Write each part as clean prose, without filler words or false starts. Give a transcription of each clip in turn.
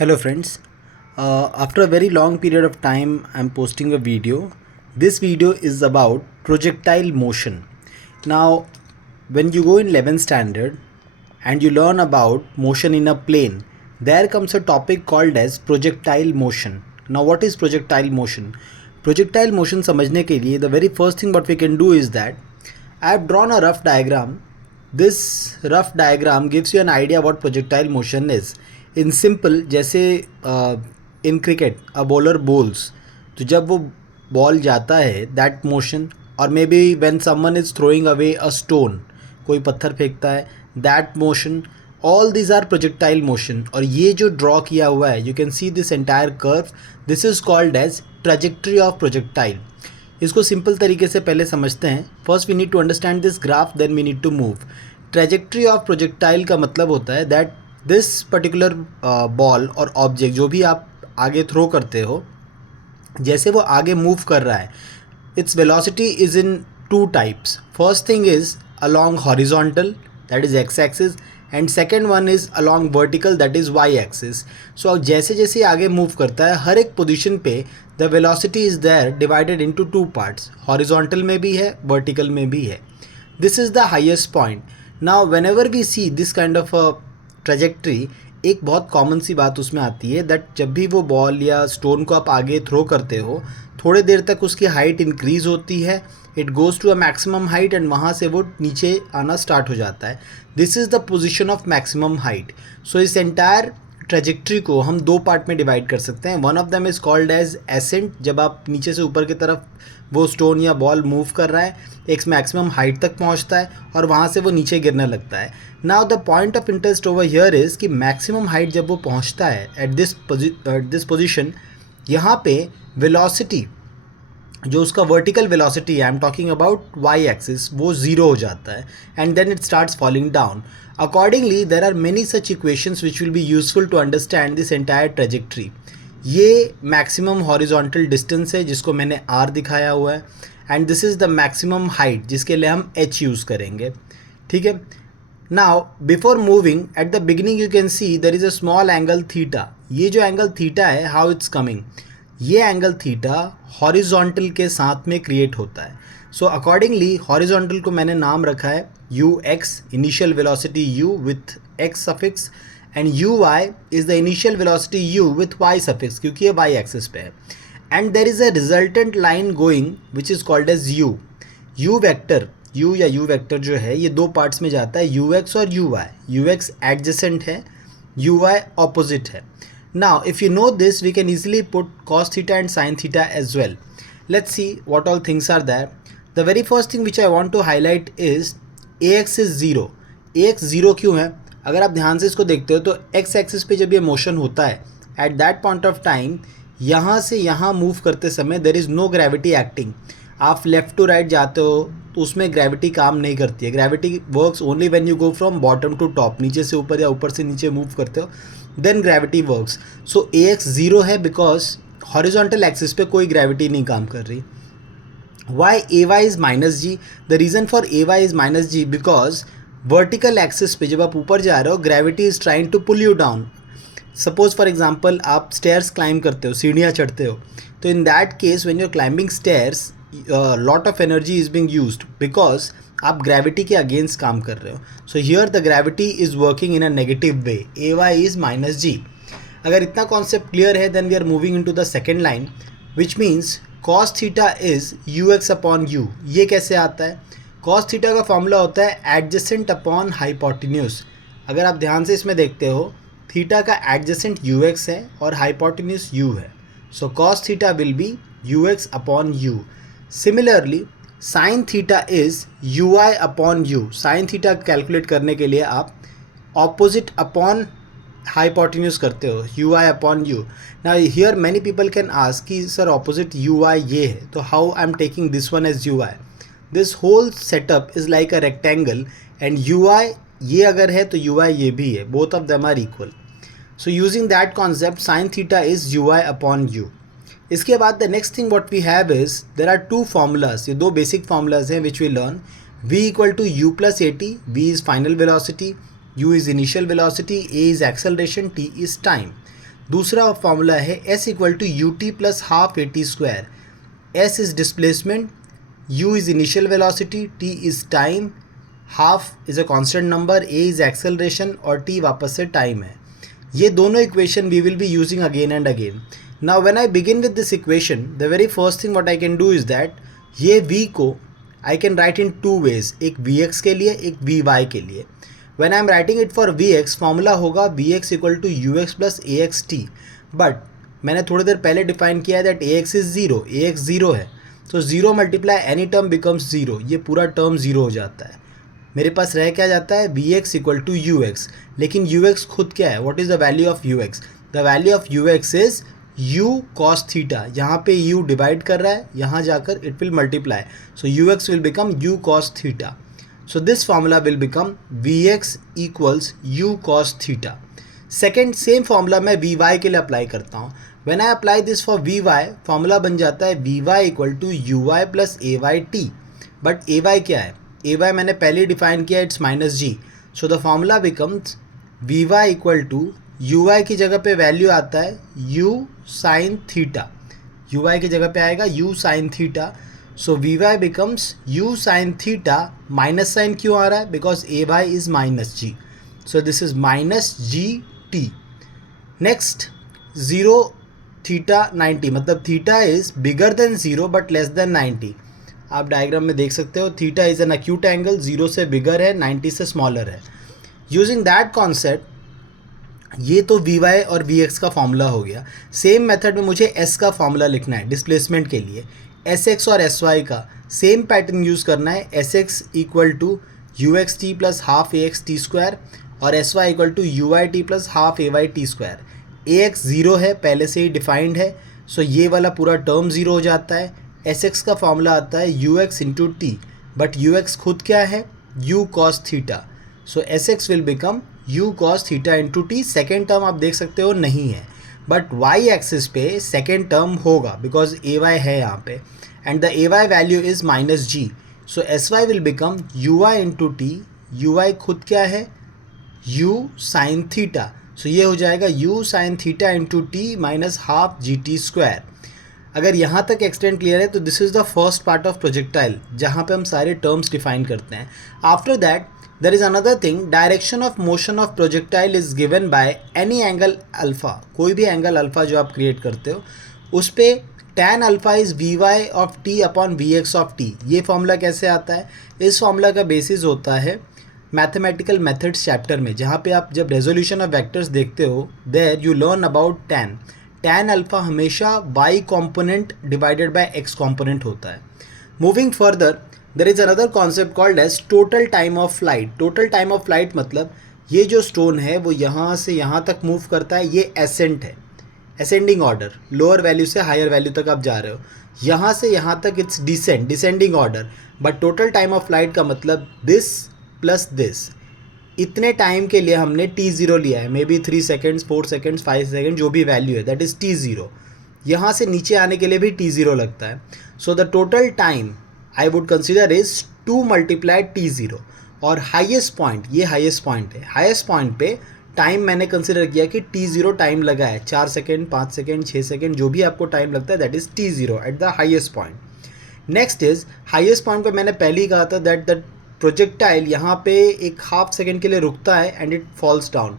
Hello friends. After a very long period of time, I'm posting a video. This video is about projectile motion. Now, when you go in 11th standard and you learn about motion in a plane, there comes a topic called as projectile motion. Now, what is projectile motion? Projectile motion समझने के लिए the very first thing what we can do is that I have drawn a rough diagram. This rough diagram gives you an idea what projectile motion is. In simple जैसे in cricket a bowler bowls, तो जब वो ball जाता है that motion, और maybe when someone is throwing away a stone, कोई पत्थर फेंकता है, that motion, all these are projectile motion. और ये जो ड्रॉ किया हुआ है, you can see this entire curve, this is called as trajectory of projectile. इसको सिंपल तरीके से पहले समझते हैं. First we need to understand this graph, then we need to move. Trajectory of projectile का मतलब होता है दैट दिस पर्टिकुलर बॉल और ऑब्जेक्ट जो भी आप आगे थ्रो करते हो, जैसे वो आगे मूव कर रहा है, its velocity is in two types. First thing is along horizontal, that is x axis, and second one is along vertical, that is y axis. So जैसे जैसे आगे मूव करता है, हर एक पोजिशन पे the velocity is there divided into two parts. Horizontal में भी है, वर्टिकल में भी है. This is the highest point. Now whenever we see this kind of trajectory, एक बहुत कॉमन सी बात उसमें आती है दैट जब भी वो बॉल या स्टोन को आप आगे थ्रो करते हो, थोड़े देर तक उसकी हाइट इंक्रीज होती है, it goes to a maximum height, and वहाँ से वो नीचे आना स्टार्ट हो जाता है. This is the position of maximum height. So इस एंटायर ट्रेजेक्ट्री को हम दो पार्ट में डिवाइड कर सकते हैं. One of them is called as ascent, जब आप नीचे से ऊपर की तरफ वो स्टोन या बॉल मूव कर रहा है, एक मैक्सिमम हाइट तक पहुंचता है और वहाँ से वो नीचे गिरने लगता है. Now the point of interest over here is कि मैक्सिमम हाइट जब वो पहुँचता है एट दिस पोजिशन, यहाँ पे वेलोसिटी, जो उसका वर्टिकल वेलोसिटी है, I am talking about Y axis, वो ज़ीरो हो जाता है, and then it starts falling down. Accordingly there are many such equations which will be useful to understand this entire trajectory. ये maximum horizontal distance है जिसको मैंने R दिखाया हुआ है, and this is the maximum height जिसके लिए हम एच यूज़ करेंगे. ठीक है. Now before moving, at the beginning you can C there is a small angle theta. ये जो एंगल थीटा है, हाउ इट्स कमिंग, ये एंगल थीटा हॉरिजॉन्टल के साथ में क्रिएट होता है. सो अकॉर्डिंगली हॉरिजॉन्टल को मैंने नाम रखा है U X, initial velocity U with X suffix, and U Y is the initial velocity U with Y suffix, क्योंकि ये वाई एक्सिस पे है. And there is a resultant line going which is called as U. U vector, U या U vector जो है, ये दो parts में जाता है, यू एक्स और U Y. U X adjacent है, यू वाई ऑपोजिट है. Now, if you know this, we can easily put cos theta and sin theta as well. Let's see what all things are there. The very first thing which I want to highlight is ax is 0. ax 0 क्यों है? अगर आप ध्यान से इसको देखते हो तो x एक्सिस पे जब ये मोशन होता है, at that point of time, यहाँ से यहाँ मूव करते समय there is no gravity acting. आप लेफ़्ट टू राइट जाते हो तो उसमें ग्रेविटी काम नहीं करती है. Gravity works only when you go from bottom to top, नीचे से ऊपर या ऊपर से नीचे मूव करते हो, then gravity works. So A X zero है बिकॉज हॉरिजॉन्टल एक्सिस पे कोई ग्रेविटी नहीं काम कर रही. Y A Y is minus G. The reason for A Y is minus G because vertical axis पे जब आप ऊपर जा रहे हो, gravity is trying to pull you down. Suppose for example आप स्टेयर्स क्लाइंब करते हो, सीढ़ियाँ चढ़ते हो, तो in that case when you are climbing stairs, lot of energy is being used because आप ग्रेविटी के अगेंस्ट काम कर रहे हो. So here the gravity is working in a negative way. A Y is minus g. अगर इतना concept clear है, then we are moving into the second line which means cos theta is u x upon u. ये कैसे आता है? Cos theta का formula होता है एडजेसेंट अपॉन हाइपोटेन्यूज. अगर आप ध्यान से इसमें देखते हो, थीटा का एडजेसेंट यू एक्स है और हाइपोटेन्यूज यू है. So cos theta will be U x upon U. Similarly sine theta is U I upon U. Sine theta calculate करने के लिए आप ऑपोजिट अपॉन हाइपोटेन्यूज करते हो, U I upon U. Now here many people can ask कि sir opposite U I ये है, तो how I am taking this one as U I. This whole setup is like a rectangle, and U I ये अगर है तो U I ये भी है, both of them are equal. So using that concept sine theta is U I upon U. इसके बाद the next thing what we have is there are two formulas. ये दो बेसिक फार्मूलाज हैं which we learn. v equal to U plus A T. V is final velocity, u is initial velocity, a is acceleration, t is time. दूसरा formula है s equal to U T plus half A T square. s is displacement, u is initial velocity, t is time, half is a constant number, a is acceleration और t वापस से time है. ये दोनों equation we will be using again and again. Now when I begin with this equation, the very first thing what I can do is that ये v को आई can write in two ways, एक vx के लिए, एक vy के लिए. When I am writing it for vx, formula होगा vx equal to ux plus ax t. But मैंने थोड़ी देर पहले डिफाइन किया है that ax is zero, ax zero है, तो zero multiply any term becomes zero, ये पूरा टर्म ज़ीरो हो जाता है. मेरे पास रह क्या जाता है vx इक्वल टू ux. लेकिन ux खुद क्या है, what is the value of ux? The value of ux is u cos theta. यहाँ पे u डिवाइड कर रहा है, यहाँ जाकर it will multiply, so ux will become u cos theta. So this formula will become vx equals u cos theta. Second same formula मैं vy के लिए अप्लाई करता हूँ. When I apply this for vy, formula बन जाता है vy equal to uy plus ay t. But ay क्या है, ay मैंने पहले डिफाइन किया, it's minus G. So the formula becomes vy equal to uy की जगह पे वैल्यू आता है u साइन थीटा, uy की जगह पे आएगा u sine theta. So vy becomes u sine theta. Minus sine क्यों आ रहा है, because ay is minus G. So this is minus G T. Next, zero theta 90, मतलब theta is bigger than zero but less than 90. आप diagram में देख सकते हो, theta is an acute angle, zero से बिगर है, 90 से स्मॉलर है. यूजिंग दैट कॉन्सेप्ट, ये तो vy और vx का फॉर्मूला हो गया. सेम मेथड में मुझे s का फॉर्मूला लिखना है डिस्प्लेसमेंट के लिए. sx और sy का सेम पैटर्न यूज़ करना है. sx equal to ux t plus half ax t square और sy equal to uy t plus half ay t square. ax zero है, पहले से ही डिफाइंड है, सो ये वाला पूरा टर्म ज़ीरो हो जाता है. sx का फॉर्मूला आता है ux into T, but ux खुद क्या है, u cos theta. So sx will become u cos theta into T. Second term आप देख सकते हो नहीं है, बट y एक्सिस पे सेकेंड टर्म होगा बिकॉज ay है यहाँ पे, and the ay value is minus G. So sy will become ui into T. ui खुद क्या है, u साइन थीटा. सो ये हो जाएगा u sine theta into T minus half g T square. अगर यहाँ तक एक्सटेंड क्लियर है तो this is the first part of projectile, जहाँ पे हम सारे टर्म्स डिफाइन करते हैं. After that there is another thing, direction of motion of projectile is given by any angle alpha. कोई भी एंगल अल्फा जो आप क्रिएट करते हो उस पे tan alpha is vy of t upon vx of t. ये फॉर्मूला कैसे आता है, इस फॉर्मूला का बेसिस होता है मैथमेटिकल मेथड्स चैप्टर में, जहाँ पे आप जब रेजोल्यूशन ऑफ वेक्टर्स देखते हो there you learn about tan alpha हमेशा y component divided by x component होता है. Moving further, there is another concept called as total time of flight. Total time of flight मतलब ये जो stone है वो यहाँ से यहाँ तक मूव करता है, ये एसेंट है, असेंडिंग ऑर्डर, लोअर वैल्यू से हायर वैल्यू तक आप जा रहे हो. यहाँ से यहाँ तक it's descending order. But total time of flight का मतलब दिस प्लस दिस. इतने टाइम के लिए हमने t0 लिया है, may be 3 seconds, 4 seconds, 5 second, जो भी वैल्यू है दैट इज़ t0. यहाँ से नीचे आने के लिए भी t0 लगता है. So the total time I would consider is 2 multiply t0. और हाईएस्ट पॉइंट, ये हाईएस्ट पॉइंट है, हाईएस्ट पॉइंट पे टाइम मैंने कंसिडर किया कि t0 टाइम लगा है, 4 सेकेंड, 5 सेकेंड, 6 सेकेंड, जो भी आपको टाइम लगता है that is t0 at the highest point. Next is highest point पे मैंने पहले ही कहा था दैट द प्रोजेक्टाइल यहाँ पे एक हाफ सेकेंड के लिए रुकता है and it falls down.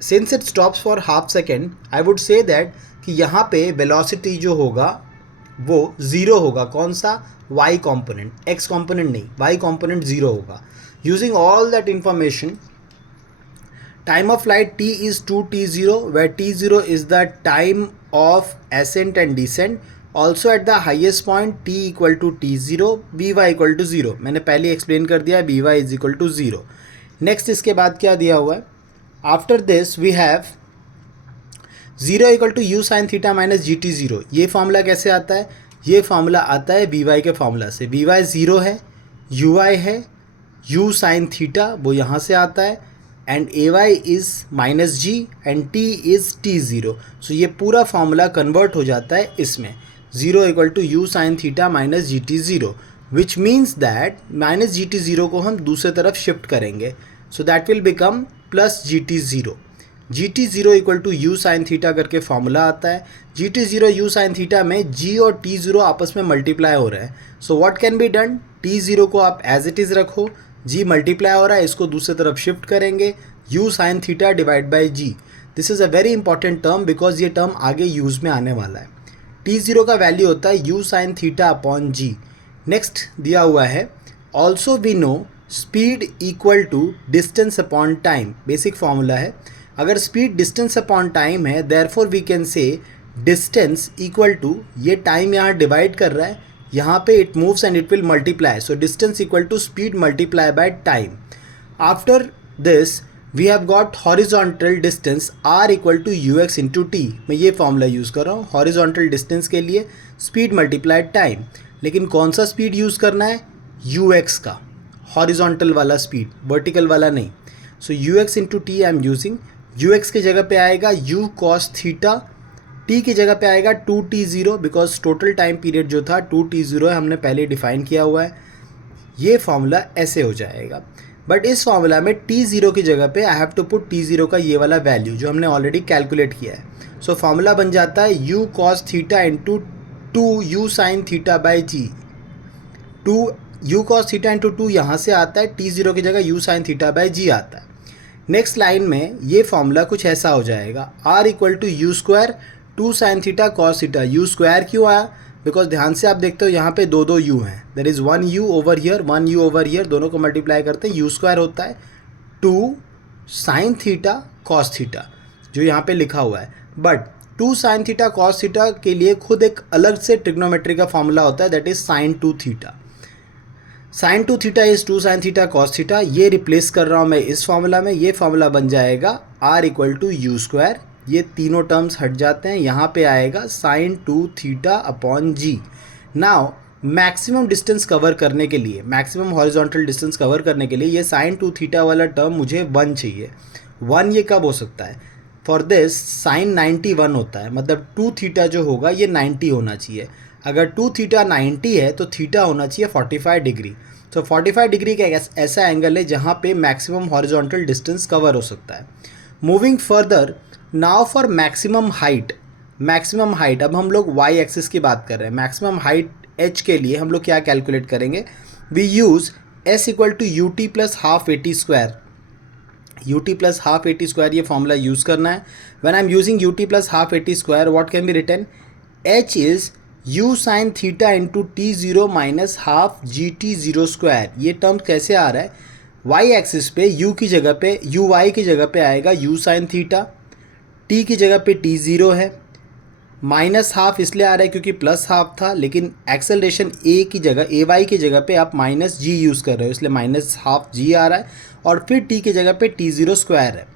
Since it stops for half second, I would say that कि यहाँ पे वेलोसिटी जो होगा वो ज़ीरो होगा. कौन सा, y कॉम्पोनेंट, x कॉम्पोनेंट नहीं, y कॉम्पोनेंट ज़ीरो होगा. Using all that information, time of flight t is 2t0 where t0 is the time of ascent and descent. Also at the highest point t equal to t0, vy equal to 0. मैंने पहले explain कर दिया, vy is equal to 0. Next इसके बाद क्या दिया हुआ है, after this we have 0 equal to u sine theta minus gt0. ये फार्मूला कैसे आता है, ये फार्मूला आता है vy के फार्मूला से. vy 0 है, ui है, u साइन थीटा वो यहाँ से आता है, and ay is minus G and t is t0. So ये पूरा फार्मूला कन्वर्ट हो जाता है इसमें, 0 equal to u sine theta minus gt0, which means that minus gt0 को हम दूसरे तरफ शिफ्ट करेंगे, so that will become plus gt0. G T zero equal to U sine theta करके फॉर्मूला आता है। G T zero U sine theta में G और टी ज़ीरो आपस में मल्टीप्लाई हो रहे हैं। So what can be done, T zero को आप एज इट इज़ रखो, जी मल्टीप्लाई हो रहा है, इसको दूसरी तरफ शिफ्ट करेंगे, U sine theta divide by G. This is a very important term because ये टर्म आगे यूज़ में आने वाला है। टी ज़ीरो का वैल्यू होता है you sine theta upon G. Next दिया हुआ है also we know speed equal to distance upon time. Basic formula है, अगर स्पीड डिस्टेंस अपॉन टाइम है therefore we can say distance equal to, ये टाइम यहाँ डिवाइड कर रहा है, यहाँ पे it moves and it will multiply, so distance equal to speed multiply by time. After this we have got horizontal distance R equal to you x into T. मैं ये formula use कर रहा हूँ हॉरिजॉन्टल डिस्टेंस के लिए, speed multiplied time. लेकिन कौन सा स्पीड यूज़ करना है, यू एक्स का, हॉरिजॉन्टल वाला स्पीड, वर्टिकल वाला नहीं। So you x into T I am using, you x की जगह पे आएगा यू कॉस थीटा, टी की जगह पे आएगा two T zero, because total time period जो था टू टी ज़ीरो है, हमने पहले डिफाइन किया हुआ है। ये फॉर्मूला ऐसे हो जाएगा, बट इस फॉर्मूला में टी ज़ीरो की जगह पे I have to put T zero का ये वाला वैल्यू जो हमने ऑलरेडी कैलकुलेट किया है। सो फॉर्मूला बन जाता है U cos theta into two U sine theta by G. Two U cos theta into two यहाँ से आता है, टी ज़ीरो की जगह U sine theta by G आता है। नेक्स्ट लाइन में ये फॉर्मूला कुछ ऐसा हो जाएगा, R equal to you square two sine theta cos theta. U square क्यों आया, बिकॉज ध्यान से आप देखते हो यहाँ पे दो दो यू हैं, there is one u over here, one u over here, दोनों को मल्टीप्लाई करते हैं, यू स्क्वायर होता है two sine theta cos theta जो यहाँ पे लिखा हुआ है। But two sine theta cos theta के लिए खुद एक अलग से ट्रिग्नोमेट्री का फॉर्मूला होता है, that is sine two theta. Sine two theta is two sine theta cos theta, ये रिप्लेस कर रहा हूँ मैं इस फॉर्मूला में। ये फॉर्मूला बन जाएगा R equal to you square, ये तीनों टर्म्स हट जाते हैं, यहाँ पे आएगा sine two theta upon g. Now maximum distance cover करने के लिए, मैक्सिमम हॉरिजॉन्टल डिस्टेंस कवर करने के लिए ये साइन टू थीटा वाला टर्म मुझे वन चाहिए। वन ये कब हो सकता है, फॉर दिस साइन 91 होता है, मतलब टू थीटा जो होगा ये 90 होना चाहिए। अगर टू थीटा 90 है तो थीटा होना चाहिए 45 डिग्री। तो 45 डिग्री का ऐसा एंगल है जहाँ पे मैक्सिमम हॉरिजॉन्टल डिस्टेंस कवर हो सकता है। Moving further, now for maximum height, maximum height, अब हम लोग वाई एक्सिस की बात कर रहे हैं। मैक्सिमम हाइट एच के लिए हम लोग क्या कैलकुलेट करेंगे, we use s equal to U T plus half A T square. U T plus half A T square ये फॉर्मूला यूज़ करना है। When I am using u T plus half A T square what can be written, h is u sine theta into t zero minus half g T zero square. ये term कैसे आ रहा है, Y axis पे you की जगह पे, you Y की जगह पे आएगा यू साइन थीटा, टी की जगह पे टी ज़ीरो है, माइनस हाफ इसलिए आ रहा है क्योंकि प्लस हाफ था, लेकिन एक्सेलरेशन ए की जगह, ए वाई की जगह पे आप माइनस जी यूज़ कर रहे हो, इसलिए माइनस हाफ जी आ रहा है, और फिर टी की जगह पे टी ज़ीरो स्क्वायर है।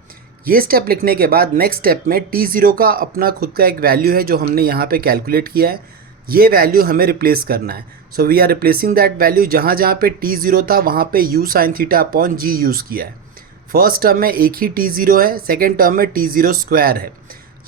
ये स्टेप लिखने के बाद नेक्स्ट स्टेप में टी ज़ीरो का अपना खुद का एक वैल्यू है जो हमने यहाँ पे कैलकुलेट किया है, ये वैल्यू हमें रिप्लेस करना है। So we are replacing that value, जहाँ जहाँ पे टी ज़ीरो था वहाँ पे u sine theta upon g use किया है। फर्स्ट टर्म में एक ही टी ज़ीरो है, सेकेंड टर्म में टी ज़ीरो स्क्वायर है।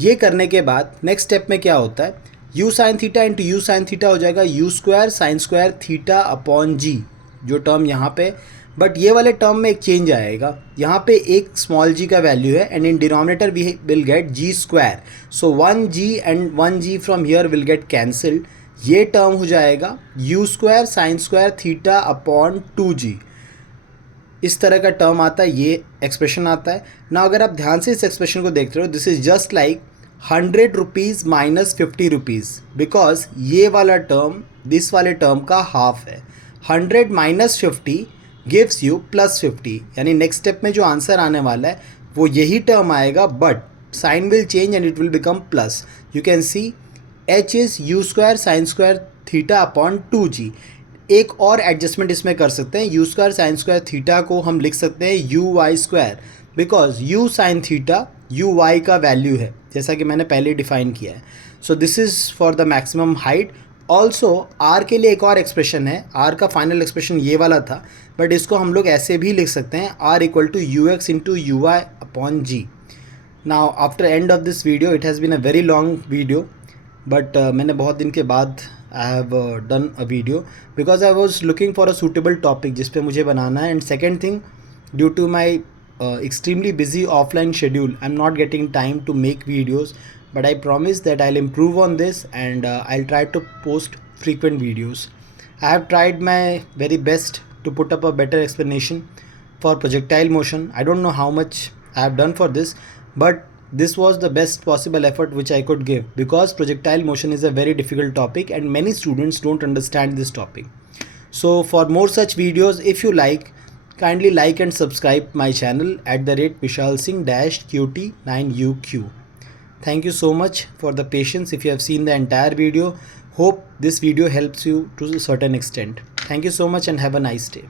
ये करने के बाद नेक्स्ट स्टेप में क्या होता है, you sine theta into u sine theta हो जाएगा u square sine square theta upon g, जो टर्म यहाँ पे, बट ये वाले टर्म में एक चेंज आएगा, यहाँ पे एक स्मॉल जी का वैल्यू है and in denominator we will get ji square. So one ji and one ji from here will get cancelled, ये टर्म हो जाएगा u square sine square theta upon two जी। इस तरह का टर्म आता है, ये एक्सप्रेशन आता है ना। अगर आप ध्यान से इस एक्सप्रेशन को देखते हो, this is just like 100 rupees minus 50 rupees, because ये वाला टर्म दिस वाले टर्म का हाफ है। 100 माइनस 50 गिव्स यू प्लस 50, यानी नेक्स्ट स्टेप में जो आंसर आने वाला है वो यही टर्म आएगा, but sign will change and it will become plus. You can see h is u square sine square theta upon two g. एक और एडजस्टमेंट इसमें कर सकते हैं, u square sine square theta को हम लिख सकते हैं u y square, because u sine theta u y का वैल्यू है, जैसा कि मैंने पहले डिफाइन किया है। So this is for the maximum height. Also are के लिए एक और एक्सप्रेशन है, आर का फाइनल एक्सप्रेशन ये वाला था, बट इसको हम लोग ऐसे भी लिख सकते हैं, R equal to you x into u y upon g. Now after end of this video, it has been a very long video, but मैंने बहुत दिन के बाद I have done a video because I was looking for a suitable topic जिस पे मुझे बनाना है। And second thing, due to my extremely busy offline schedule, I'm not getting time to make videos, but I promise that I'll improve on this, and I'll try to post frequent videos. I have tried my very best to put up a better explanation for projectile motion. I don't know how much I have done for this, but this was the best possible effort which I could give, because projectile motion is a very difficult topic and many students don't understand this topic. So for more such videos, if you like, kindly like and subscribe my channel at the rate Vishal Singh QT9UQ. Thank you so much for the patience. If you have seen the entire video, hope this video helps you to a certain extent. Thank you so much and have a nice day.